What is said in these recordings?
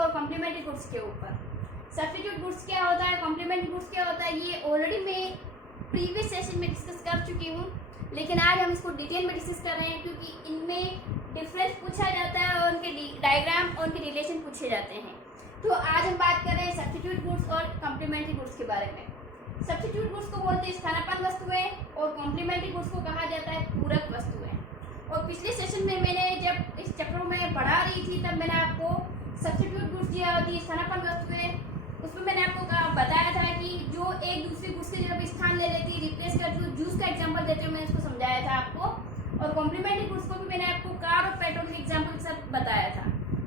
और complementary goods के ऊपर। सब्स्टिट्यूट गुड्स क्या होता है, कॉम्प्लीमेंट्री गुड्स क्या होता है, ये ऑलरेडी मैं प्रीवियस सेशन में डिस्कस कर चुकी हूँ, लेकिन आज हम इसको डिटेल में डिस्कस कर रहे हैं क्योंकि इनमें डिफरेंस पूछा जाता है और उनके डायग्राम और उनके रिलेशन पूछे जाते हैं। तो आज हम बात कर रहे हैं सब्स्टिट्यूट गुड्स और कॉम्प्लीमेंट्री गुड्स के बारे में। सब्स्टिट्यूट गुड्स को बोलते हैं स्थानापन्न वस्तुएं और कॉम्प्लीमेंट्री गुड्स को कहा जाता है पूरक वस्तुएं। और पिछले सेशन में मैंने जब इस चैप्टर में पढ़ा रही थी तब मैंने आपको सब्स्टिट्यूट गुड्स जो होती है स्थानापन्न वस्तुएं, उसमें मैंने आपको बताया था कि जो एक दूसरे गुड्स की जगह पर स्थान ले लेती है, रिप्लेस कर, जो जूस का एग्जाम्पल देते हुए मैंने इसको समझाया था आपको। और कॉम्प्लीमेंट्री गुड्स को भी मैंने आपको कार और पेट्रोल के एग्जाम्पल के साथ बताया था।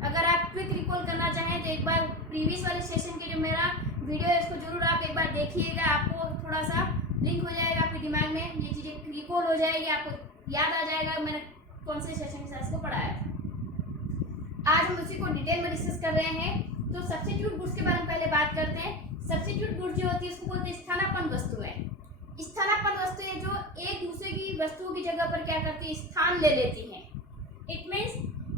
अगर आप क्विक रिकॉल करना चाहें तो एक बार प्रीवियस वाले सेशन के जो मेरा वीडियो है उसको जरूर आप एक बार देखिएगा, आपको थोड़ा सा लिंक हो जाएगा आपके दिमाग में, ये चीज़ें रिकॉल हो जाएगी, आपको याद आ जाएगा मैंने कौन से सेशन के साथ इसको पढ़ाया था। आज हम उसी को डिटेल में डिस्कस कर रहे हैं। तो सब्स्टिट्यूट गुड्स के बारे में पहले बात करते हैं। सब्स्टिट्यूट गुड्स जो होती है उसको बोलते हैं स्थानापन्न वस्तुएं। स्थानापन्न वस्तुएं जो एक दूसरे की वस्तुओं की जगह पर क्या करती है, स्थान ले लेती हैं। इट मीन्स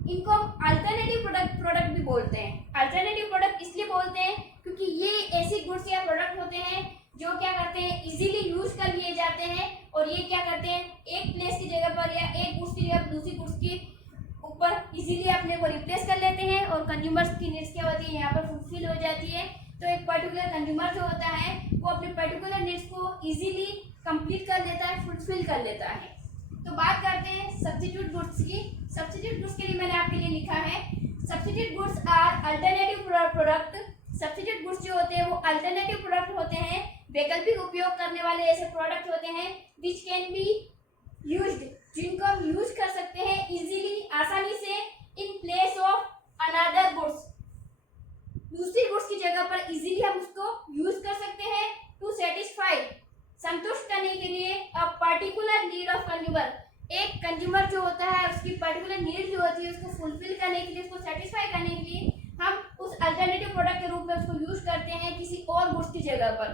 इनको हम अल्टरनेटिव प्रोडक्ट भी बोलते हैं। अल्टरनेटिव प्रोडक्ट इसलिए बोलते हैं क्योंकि ये ऐसी गुड्स या प्रोडक्ट होते हैं जो क्या करते हैं, इजीली यूज कर लिए जाते हैं और ये क्या करते हैं, एक प्लेस की जगह पर या एक गुड्स की जगह पर दूसरी गुड्स की ऊपर इजीली अपने को रिप्लेस कर लेते हैं और कंज्यूमर्स की नीड्स क्या होती है यहाँ पर फुलफिल हो जाती है। तो एक पर्टिकुलर कंज्यूमर जो होता है वो अपने पर्टिकुलर नीड्स को इजीली कंप्लीट कर लेता है, फुलफिल कर लेता है। तो बात करते हैं सब्स्टिट्यूट गुड्स की। सब्स्टिट्यूट गुड्स के लिए मैंने आपके लिए लिखा है, substitute goods are alternative product. Substitute goods जो होते हैं वो अल्टरनेटिव प्रोडक्ट होते हैं, वैकल्पिक उपयोग करने वाले ऐसे प्रोडक्ट होते हैं विच कैन बी यूज्ड, जिनको हम यूज कर सकते हैं इजीली, आसानी से, in place of another goods, दूसरी गुड्स की जगह पर इजीली हम उसको यूज कर सकते हैं टू सेटिस्फाई, संतुष्ट करने के लिए a particular need of consumer. एक कंज्यूमर जो होता है उसकी पर्टिकुलर नीड जो होती है उसको फुलफिल करने के लिए, उसको सेटिस्फाई करने के लिए हम उस अल्टरनेटिव प्रोडक्ट के रूप में उसको यूज करते हैं किसी और गुड्स की जगह पर।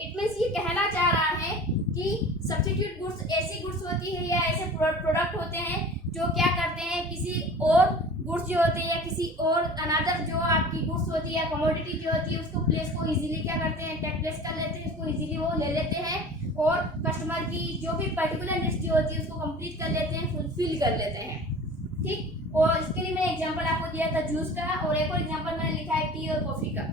इट मीन्स ये कहना चाह रहा है कि सब्स्टिट्यूट गुड्स ऐसी गुड्स होती है या ऐसे प्रोडक्ट होते हैं जो क्या करते हैं, किसी और गुड्स जो होते हैं या किसी और अनदर जो आपकी गुड्स होती है या कमोडिटी जो होती है उसको प्लेस को इजीली क्या करते हैं, टेक प्लेस कर लेते हैं, उसको इजीली वो ले लेते हैं और कस्टमर की जो भी पर्टिकुलर नीड्स जो होती है उसको कंप्लीट कर लेते हैं, फुलफिल कर लेते हैं। ठीक, और इसके लिए मैंने एग्जांपल आपको दिया था जूस का, और एक और एग्जांपल मैंने लिखा है टी और कॉफी का।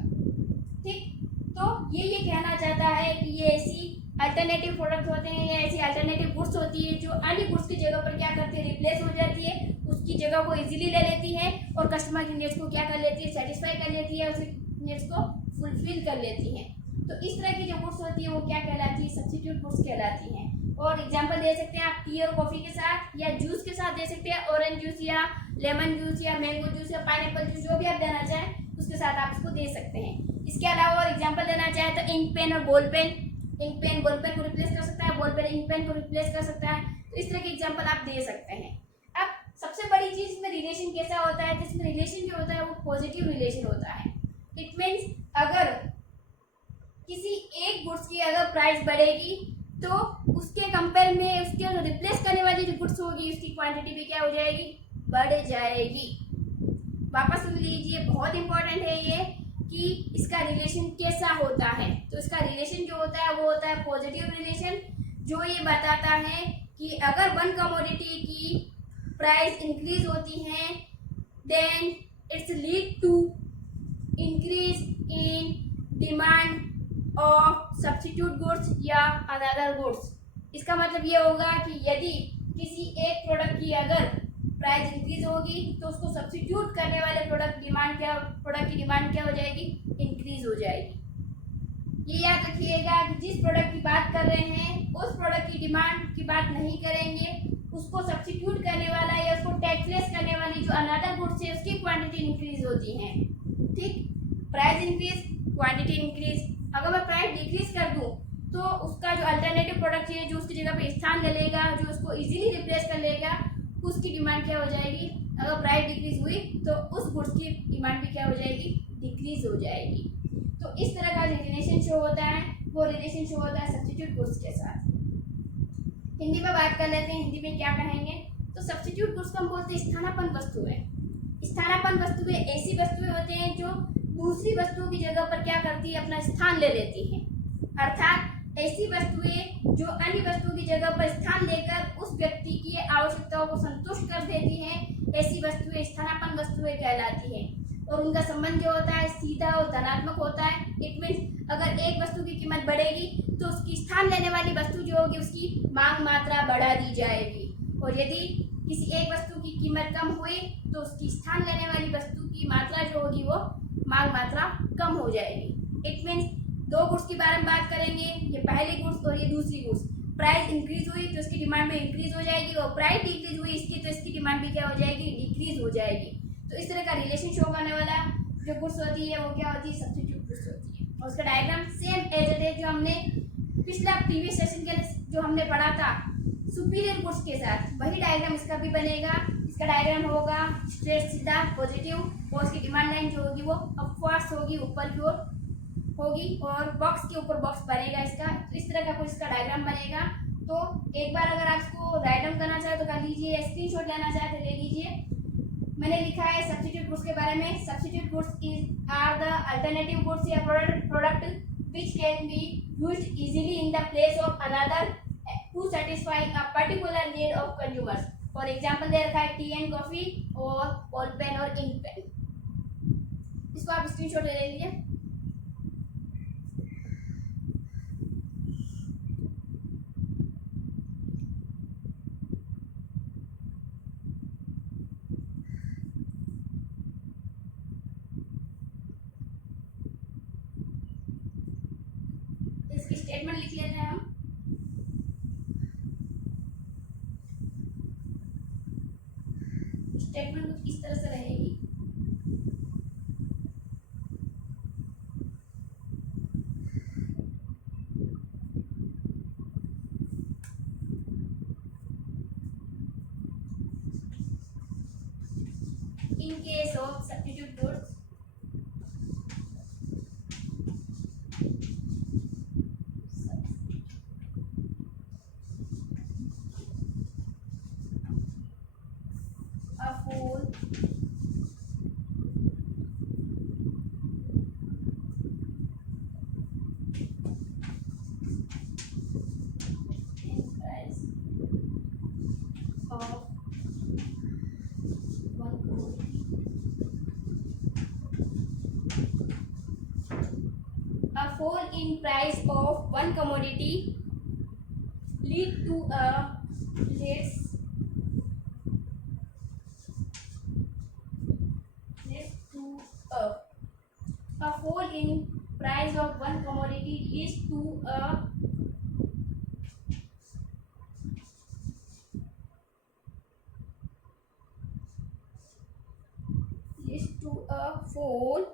ठीक, तो ये कहना चाहता है कि ये ऐसी अल्टरनेटिव प्रोडक्ट होते हैं या ऐसी अल्टरनेटिव गुड्स होती है जो अन्य गुड्स की जगह पर क्या करती है, रिप्लेस हो जाती है, उसकी जगह को इजीली ले लेती है और कस्टमर की नीड्स को क्या कर लेती है, सेटिस्फाई कर लेती है, उसकी नीड्स को फुलफिल कर लेती है। तो इस तरह की जो गुड्स होती है वो क्या कहलाती है, सब्स्टिट्यूट गुड्स कहलाती हैं। और एग्जांपल दे सकते हैं आप टी और कॉफी के साथ या जूस के साथ दे सकते हैं, ऑरेंज जूस या लेमन जूस या मैंगो जूस या पाइनएप्पल जूस, जो भी आप देना चाहें उसके साथ आप इसको दे सकते हैं। इसके अलावा और एग्जांपल देना चाहे तो इंक पेन और ball pen, ink pen ball pen को रिप्लेस कर सकता है, बॉल पेन इंक पेन को रिप्लेस कर सकता है। तो इस तरह के एग्जांपल आप दे सकते हैं। अब सबसे बड़ी चीज इसमें रिलेशन कैसा होता है, जिसमें रिलेशन जो होता है वो पॉजिटिव रिलेशन होता है। इट मीन्स अगर किसी एक गुड्स की अगर प्राइस बढ़ेगी तो उसके कंपेयर में उसके रिप्लेस करने वाली जो गुड्स होगी उसकी क्वांटिटी भी क्या हो जाएगी, बढ़ जाएगी। वापस सुन लीजिए, बहुत इंपॉर्टेंट है ये कि इसका रिलेशन कैसा होता है। तो इसका रिलेशन जो होता है वो होता है पॉजिटिव रिलेशन, जो ये बताता है कि अगर वन कमोडिटी की प्राइस इंक्रीज होती है then it's lead to increase in demand of substitute goods या अनदर गुड्स। इसका मतलब ये होगा कि यदि किसी एक प्रोडक्ट की अगर प्राइस इंक्रीज होगी तो उसको सब्स्टिट्यूट करने वाले प्रोडक्ट की डिमांड क्या हो जाएगी, इंक्रीज हो जाएगी। ये याद रखिएगा कि जिस प्रोडक्ट की बात कर रहे हैं उस प्रोडक्ट की डिमांड की बात नहीं करेंगे, उसको सब्स्टिट्यूट करने वाला या उसको टैक्सलेस करने वाली जो अनदर गुड्स है उसकी क्वांटिटी इंक्रीज होती है। ठीक, प्राइस इंक्रीज, क्वांटिटी इंक्रीज। अगर मैं प्राइस डिक्रीज कर दूं तो उसका जो अल्टरनेटिव प्रोडक्ट है जो उसकी जगह पे स्थान ले लेगा, जो उसको इजीली रिप्लेस कर लेगा, उसकी डिमांड क्या हो जाएगी, अगर प्राइस डिक्रीज हुई तो उस गुड्स की डिमांड भी क्या हो जाएगी, डिक्रीज हो जाएगी। तो इस तरह का रिलेशन शो होता है, वो रिलेशन शो होता है सब्स्टिट्यूट गुड्स के साथ। हिंदी में बात कर लेते हैं, हिंदी में क्या कहेंगे। तो सब्स्टिट्यूट गुड्स को हम बोलते हैं स्थानापन्न वस्तुएं। स्थानापन्न वस्तुएं ऐसी वस्तुएं होते हैं जो दूसरी वस्तुओं की जगह पर क्या करती है, अपना स्थान ले लेती हैं। अर्थात ऐसी वस्तुएं जो अन्य वस्तुओं की जगह पर स्थान लेकर उस व्यक्ति की आवश्यकताओं को संतुष्ट कर देती हैं, ऐसी वस्तुएं स्थानापन्न वस्तुएं कहलाती हैं। और उनका संबंध जो होता है सीधा और धनात्मक होता है। इट मीन्स अगर एक वस्तु की कीमत बढ़ेगी तो उसकी स्थान लेने वाली वस्तु जो होगी उसकी मांग मात्रा बढ़ा दी जाएगी, और यदि किसी एक वस्तु की कीमत कम हुई तो उसकी स्थान लेने वाली वस्तु की मात्रा जो होगी वो मांग मात्रा कम हो जाएगी। इट मीन्स दो गुड्स के बारे में बात करेंगे, ये पहली गुड्स और ये दूसरी गुड्स। प्राइस इंक्रीज हुई तो इसकी डिमांड भी इंक्रीज हो जाएगी, और प्राइस डिक्रीज हुई इसकी तो इसकी डिमांड भी क्या हो जाएगी, डिक्रीज हो जाएगी। तो इस तरह का रिलेशन शो करने वाला जो गुड्स होती है वो क्या होती है, सब्स्टिट्यूट गुड्स होती है। और उसका diagram same as it is जो हमने पिछला प्रीवियस सेशन के जो हमने पढ़ा था सुपीरियर गुड्स के साथ, वही डायग्राम इसका भी बनेगा। इसका डायग्राम होगा स्ट्रेट सीधा पॉजिटिव, और उसकी डिमांड लाइन जो होगी वो अपवर्ड्स होगी, ऊपर की ओर होगी, और बॉक्स के ऊपर बॉक्स बनेगा इसका। तो इस तरह का कुछ इसका डायग्राम बनेगा। तो एक बार अगर आप इसको राइट डाउन करना चाहे तो कर लीजिए, स्क्रीनशॉट लेना चाहे तो ले लीजिए। मैंने लिखा है सब्स्टिट्यूट गुड्स के बारे में। Substitute goods are the alternative goods या product which can be used easily in the place of another to satisfy a particular need of consumers. For example दे रखा है टी एंड कॉफी और ball pen और ink pen. इसको आप screenshot ले लीजिए। इसकी स्टेटमेंट लिख लेते हैं हम। स्टेटमेंट कुछ इस तरह से रहेगी। In case of substitute goods, a whole in price of one commodity, a fall in price of one commodity lead to a fall in price of one commodity leads to a fall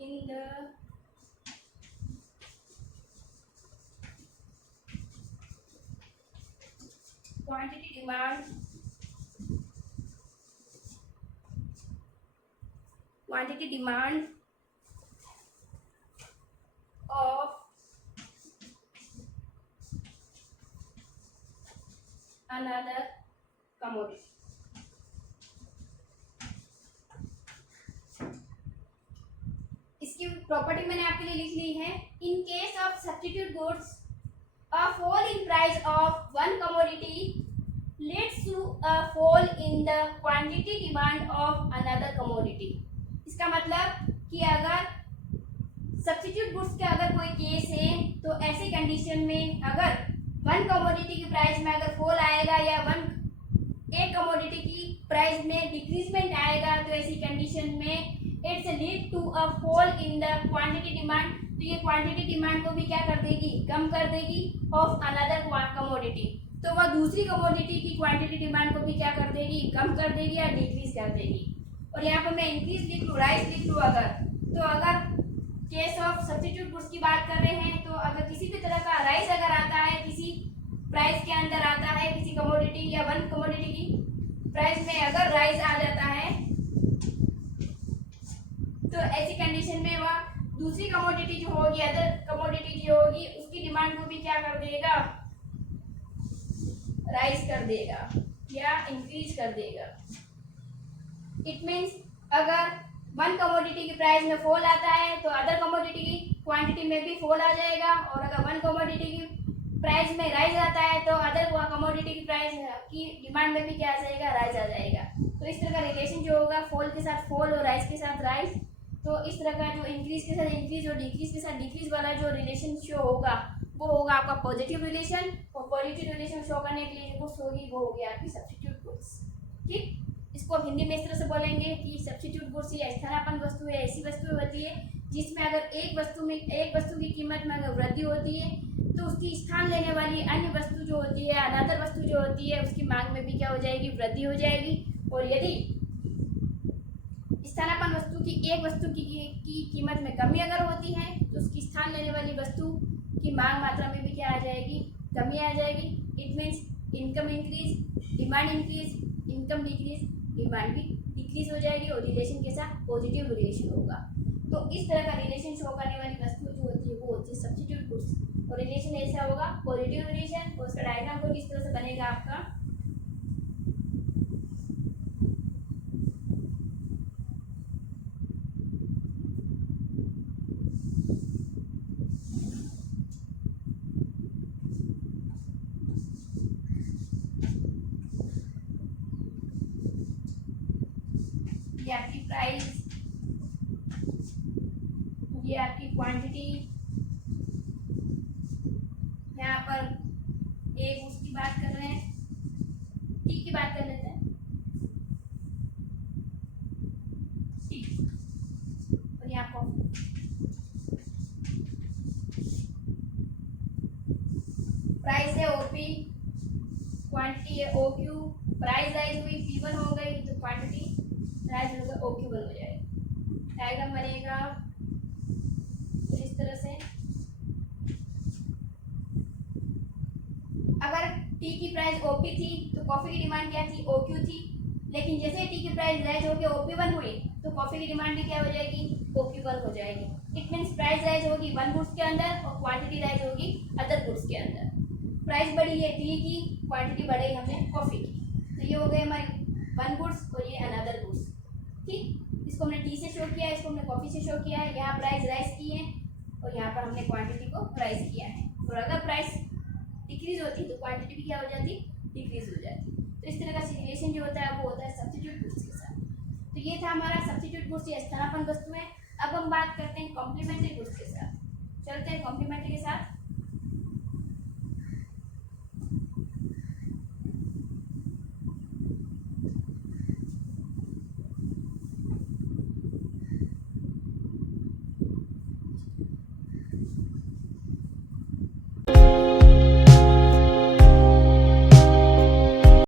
in the quantity demand of another commodity. इसकी property मैंने आपके लिए लिख ली है। In case of substitute goods a fall in price of one commodity leads to a fall in the quantity demand of another commodity. इसका मतलब कि अगर सब्स्टिट्यूट गुड्स का अगर कोई केस है तो ऐसे कंडीशन में अगर वन कमोडिटी की प्राइस में अगर फॉल आएगा या एक कमोडिटी की प्राइस में डिक्रीजमेंट आएगा तो ऐसी कंडीशन में it's lead to a fall in the quantity demand. तो ये क्वांटिटी डिमांड को भी क्या कर देगी, कम कर देगी ऑफ अनदर कमोडिटी। तो वह दूसरी कमोडिटी की क्वांटिटी डिमांड को भी क्या कर देगी, कम कर देगी या डिक्रीज कर देगी। और यहाँ पर मैं इंक्रीज लिख लूँ, राइस लिख लूँ अगर केस ऑफ सब्स्टिट्यूट गुड्स की बात कर रहे हैं तो अगर किसी भी तरह का राइस अगर आता है किसी प्राइस के अंदर आता है, किसी कमोडिटी या वन कमोडिटी की प्राइस में अगर राइस आ जाता है तो ऐसी कंडीशन में वह दूसरी कमोडिटी जो होगी, अदर कमोडिटी जो होगी उसकी डिमांड को भी क्या कर देगा, राइज कर देगा या इंक्रीज कर देगा। इट मीन्स अगर वन कमोडिटी की प्राइस में फॉल आता है तो अदर कमोडिटी की क्वांटिटी में भी फॉल आ जाएगा, और अगर वन कमोडिटी की प्राइस में राइज आता है तो अदर कमोडिटी की प्राइस की डिमांड में भी क्या आ जाएगा, राइज आ जाएगा। तो इस तरह का रिलेशन जो होगा फॉल के साथ फॉल और राइज के साथ राइज, तो इस तरह का जो इंक्रीज के साथ इंक्रीज और डिक्रीज के साथ डिक्रीज वाला जो रिलेशन शो होगा वो होगा आपका पॉजिटिव रिलेशन। और पॉजिटिव रिलेशन शो करने के लिए जो गुड्स होगी वो होगी आपकी सब्स्टिट्यूट गुड्स। ठीक, इसको अब हिंदी में इस तरह से बोलेंगे कि सब्स्टिट्यूट गुड्स या स्थानापन्न वस्तु है, ऐसी वस्तु होती है जिसमें अगर एक वस्तु की कीमत में अगर वृद्धि होती है तो उसकी स्थान लेने वाली अन्य वस्तु जो होती है, अनदर वस्तु जो होती है, उसकी मांग में भी क्या हो जाएगी, वृद्धि हो जाएगी। और यदि स्थानापन्न वस्तु की एक वस्तु की कीमत में कमी अगर होती है तो उसकी स्थान लेने वाली वस्तु की मांग मात्रा में भी क्या आ जाएगी, कमी आ जाएगी। It means income increase, demand increase, income decrease, demand भी डिक्रीज हो जाएगी, और रिलेशन के साथ पॉजिटिव रिलेशन होगा। तो इस तरह का रिलेशन शो करने वाली वस्तु जो होती है वो होती है सब्स्टिट्यूट गुड्स। और रिलेशन ऐसा होगा पॉजिटिव रिलेशन, और उसका डायग्राम को किस तरह से बनेगा आपका, ये आपकी प्राइस, ये आपकी क्वांटिटी, यहाँ पर एक उसकी बात कर रहे हैं, टी की बात कर लेते हैं, टी, और यहाँ कॉफी। प्राइस है ओपी, क्वांटिटी है ओक्यू, प्राइस राइज हुई P1 हो गई तो क्वांटिटी राइज होगा OQ1 हो जाएगा। डायग्राम बनेगा तो इस तरह से, अगर टी की प्राइस ओपी थी तो कॉफी की डिमांड क्या थी, OQ थी। लेकिन जैसे टी की प्राइस राइज होकर OP1 हुई तो कॉफी की डिमांड भी क्या हो जाएगी, OQ1 हो जाएगी। इट मीन्स प्राइस राइज होगी वन गुड्स के अंदर और क्वांटिटी राइज होगी अदर गुड्स के अंदर। प्राइस बढ़ी है टी की, क्वांटिटी बढ़ी हमने कॉफी की, तो ये हो गए हमारे वन गुड्स और ये अनदर गुड्स। ठीक, इसको हमने टी से शो किया है, इसको हमने कॉफी से शो किया है। यहाँ प्राइस राइज की है और यहाँ पर हमने क्वांटिटी को राइज किया है। और अगर प्राइस डिक्रीज होती तो क्वांटिटी भी क्या हो जाती, डिक्रीज हो जाती। तो इस तरह का रिलेशन जो होता है वो होता है सब्स्टिट्यूट गुड्स के साथ। तो ये था हमारा सब्स्टिट्यूट गुड्स या स्थानापन्न वस्तुएं। अब हम बात करते हैं कॉम्प्लीमेंट्री